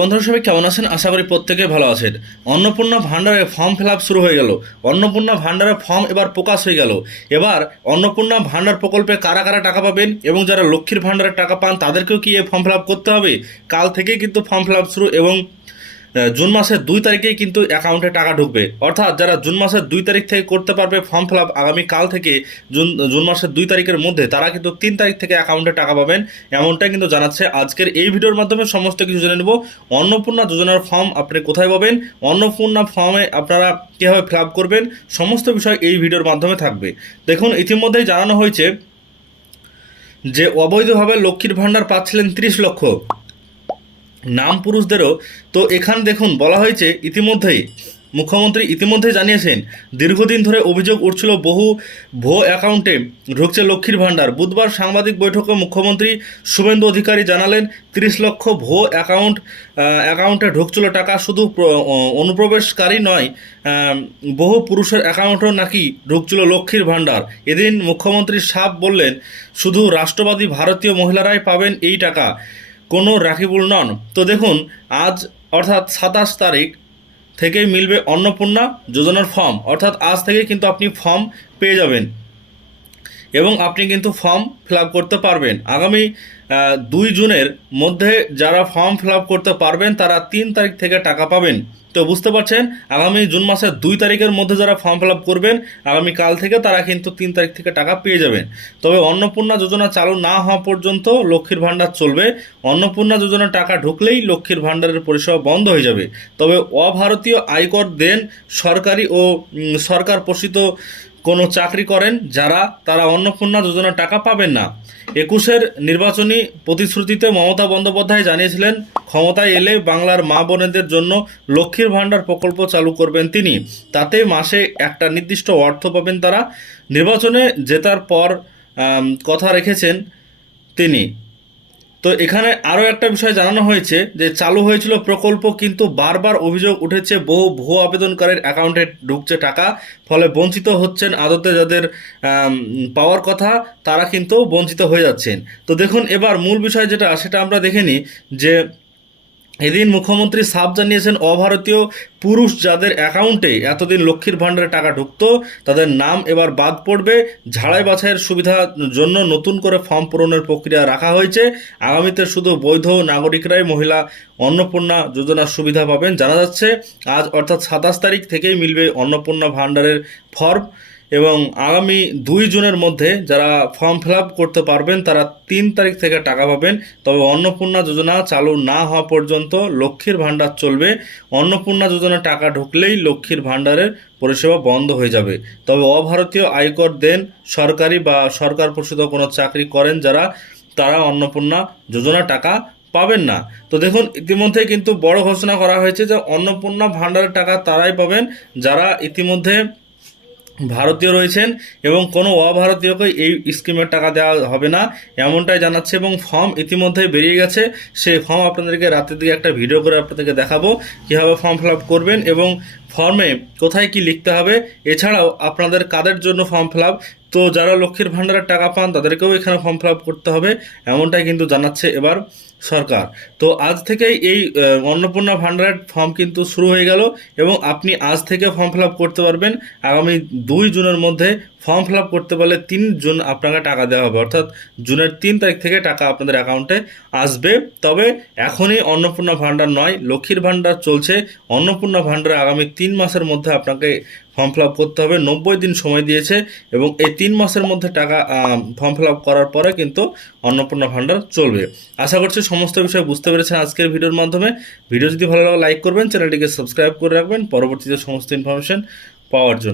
বন্ধুরা সবাই কেমন আছেন? আশা করি প্রত্যেকে ভালো আছেন। অন্নপূর্ণা ভাণ্ডারে ফর্ম ফিল আপ শুরু হয়ে গেল। অন্নপূর্ণা ভাণ্ডারের ফর্ম এবার প্রকাশ হয়ে গেল। এবার অন্নপূর্ণা ভাণ্ডার প্রকল্পে কারা কারা টাকা পাবেন এবং যারা লক্ষ্মীর ভাণ্ডারের টাকা পান তাদেরকেও কি এই ফর্ম ফিল আপ করতে হবে? কাল থেকেই কিন্তু ফর্ম ফিল আপ শুরু এবং জুন মাসের 2 তারিখেই কিন্তু অ্যাকাউন্টে টাকা ঢুকবে। অর্থাৎ যারা জুন মাসের 2 তারিখ থেকে করতে পারবে ফর্ম ফিল আপ আগামীকাল থেকে জুন মাসের 2 তারিখের মধ্যে, তারা কিন্তু 3 তারিখ থেকে অ্যাকাউন্টে টাকা পাবেন, এমনটাই কিন্তু জানাচ্ছে। আজকের এই ভিডিওর মাধ্যমে সমস্ত কিছু জেনে নেব। অন্নপূর্ণা যোজনার ফর্ম আপনি কোথায় পাবেন, অন্নপূর্ণা ফর্মে আপনারা কীভাবে ফিল আপ করবেন, সমস্ত বিষয় এই ভিডিওর মাধ্যমে থাকবে। দেখুন, ইতিমধ্যেই জানানো হয়েছে যে অবৈধভাবে লক্ষ্মীর ভাণ্ডার পাচ্ছিলেন 30 লক্ষ নাম পুরুষদেরও। তো এখানে দেখুন বলা হয়েছে মুখ্যমন্ত্রী ইতিমধ্যেই জানিয়েছেন দীর্ঘদিন ধরে অভিযোগ উঠছিল বহু ভুয়ো অ্যাকাউন্টে ঢুকছে লক্ষ্মীর ভাণ্ডার। বুধবার সাংবাদিক বৈঠকে মুখ্যমন্ত্রী শুভেন্দু অধিকারী জানালেন 30 লক্ষ ভুয়ো অ্যাকাউন্টে ঢুকছিল টাকা। শুধু অনুপ্রবেশকারী নয়, বহু পুরুষের অ্যাকাউন্টেও নাকি ঢুকছিল লক্ষ্মীর ভাণ্ডার। এদিন মুখ্যমন্ত্রী সাফ বললেন, শুধু রাষ্ট্রবাদী ভারতীয় মহিলারাই পাবেন এই টাকা, কোনো রাখিবুল নন। তো দেখুন, আজ অর্থাৎ 27 তারিখ থেকেই মিলবে অন্নপূর্ণা যোজনার ফর্ম। অর্থাৎ আজ থেকে কিন্তু আপনি ফর্ম পেয়ে যাবেন এবং আপনি কিন্তু ফর্ম ফিল আপ করতে পারবেন। আগামী 2 জুনের মধ্যে যারা ফর্ম ফিল আপ করতে পারবেন তারা 3 তারিখ থেকে টাকা পাবেন। তো বুঝতে পারছেন, আগামী জুন মাসের 2 তারিখের মধ্যে যারা ফর্ম ফিল আপ করবেন আগামীকাল থেকে তারা কিন্তু 3 তারিখ থেকে টাকা পেয়ে যাবেন। তবে অন্নপূর্ণা যোজনা চালু না হওয়া পর্যন্ত লক্ষ্মীর ভাণ্ডার চলবে। অন্নপূর্ণা যোজনার টাকা ঢুকলেই লক্ষ্মীর ভাণ্ডারের পরিষেবা বন্ধ হয়ে যাবে। তবে অভারতীয় আয়কর দেন সরকারি ও সরকার পোষিত কোনো চাকরি করেন যারা, তারা অন্নপূর্ণা যোজনার টাকা পাবেন না। 21-এর নির্বাচনী প্রতিশ্রুতিতে মমতা বন্দ্যোপাধ্যায় জানিয়েছিলেন ক্ষমতায় এলে বাংলার মা বোনেদের জন্য লক্ষ্মীর ভাণ্ডার প্রকল্প চালু করবেন তিনি। তাতে মাসে একটা নির্দিষ্ট অর্থ পাবেন তারা। নির্বাচনে জেতার পর কথা রেখেছেন তিনি। তো এখানে আরও একটা বিষয় জানানো হয়েছে যে চালু হয়েছিল প্রকল্প, কিন্তু বারবার অভিযোগ উঠেছে বহু ভুয়ো আবেদনকারীর অ্যাকাউন্টে ঢুকছে টাকা, ফলে বঞ্চিত হচ্ছেন। আদতে যাদের পাওয়ার কথা তারা কিন্তু বঞ্চিত হয়ে যাচ্ছেন। তো দেখুন, এবার মূল বিষয় যেটা সেটা আমরা দেখে নিই যে এদিন মুখ্যমন্ত্রী সাফ জানিয়েছেন অভারতীয় পুরুষ যাদের অ্যাকাউন্টে এতদিন লক্ষ্মীর ভাণ্ডারে টাকা ঢুকতো তাদের নাম এবার বাদ পড়বে। ঝাড়াই বাছাইয়ের সুবিধার জন্য নতুন করে ফর্ম পূরণের প্রক্রিয়া রাখা হয়েছে। আগামীতে শুধু বৈধ নাগরিকরাই মহিলা অন্নপূর্ণা যোজনার সুবিধা পাবেন। জানা যাচ্ছে আজ অর্থাৎ 27 তারিখ থেকেই মিলবে অন্নপূর্ণা ভাণ্ডারের ফর্ম এবং আগামী 2 জুনের মধ্যে যারা ফর্ম ফিল আপ করতে পারবেন তারা 3 তারিখ থেকে টাকা পাবেন। তবে অন্নপূর্ণা যোজনা চালু না হওয়া পর্যন্ত লক্ষ্মীর ভাণ্ডার চলবে। অন্নপূর্ণা যোজনা টাকা ঢুকলেই লক্ষ্মীর ভাণ্ডারের পরিষেবা বন্ধ হয়ে যাবে। তবে অভারতীয় আয়কর দেন সরকারি বা সরকার পোষিত কোনো চাকরি করেন যারা, তারা অন্নপূর্ণা যোজনা টাকা পাবেন না। তো দেখুন, ইতিমধ্যে কিন্তু বড় ঘোষণা করা হয়েছে যে অন্নপূর্ণা ভাণ্ডারের টাকা তারাই পাবেন যারা ইতিমধ্যে ভারতীয় রয়েছেন এবং কোনো অভারতীয়কে এই স্কিমের টাকা দেওয়া হবে না, এমনটাই জানাচ্ছে। এবং ফর্ম ইতিমধ্যেই বেরিয়ে গেছে। সেই ফর্ম আপনাদেরকে রাতের দিকে একটা ভিডিও করে আপনাদেরকে দেখাবো কীভাবে ফর্ম ফিল আপ করবেন এবং ফর্মে কোথায় কি লিখতে হবে। এছাড়াও আপনাদের কাদের জন্য ফর্ম ফিল আপ, তো যারা লক্ষ্মীর ভাণ্ডারের টাকা পান তাদেরকেও এখানে ফর্ম ফিল আপ করতে হবে, এমনটাই কিন্তু জানাচ্ছে এবার সরকার। তো আজ থেকেই এই অন্নপূর্ণা ভাণ্ডারের ফর্ম কিন্তু শুরু হয়ে গেল এবং আপনি আজ থেকে ফর্ম ফিল আপ করতে পারবেন। আগামী 2 জুনের মধ্যে ফর্ম ফিল আপ করতে পারলে 3 জুন আপনাকে টাকা দেওয়া হবে, অর্থাৎ জুনের 3 তারিখ থেকে টাকা আপনাদের অ্যাকাউন্টে আসবে। তবে এখনই অন্নপূর্ণা ভাণ্ডার নয়, লক্ষ্মীর ভাণ্ডার চলছে। অন্নপূর্ণা ভাণ্ডারে আগামী 3 মাসের মধ্যে আপনাকে ফর্ম ফিল আপ করতে হবে। 90 দিন সময় দিয়েছে এবং এই 3 মাসের মধ্যে টাকা ফর্ম ফিল আপ করার পরে কিন্তু অন্নপূর্ণা ভাণ্ডার চলবে। আশা করছি সমস্ত বিষয় বুঝতে পেরেছেন আজকের ভিডিওর মাধ্যমে। ভিডিও যদি ভালো লাগে লাইক করবেন, চ্যানেলটিকে সাবস্ক্রাইব করে রাখবেন পরবর্তীতে সমস্ত ইনফরমেশন পাওয়ার জন্য।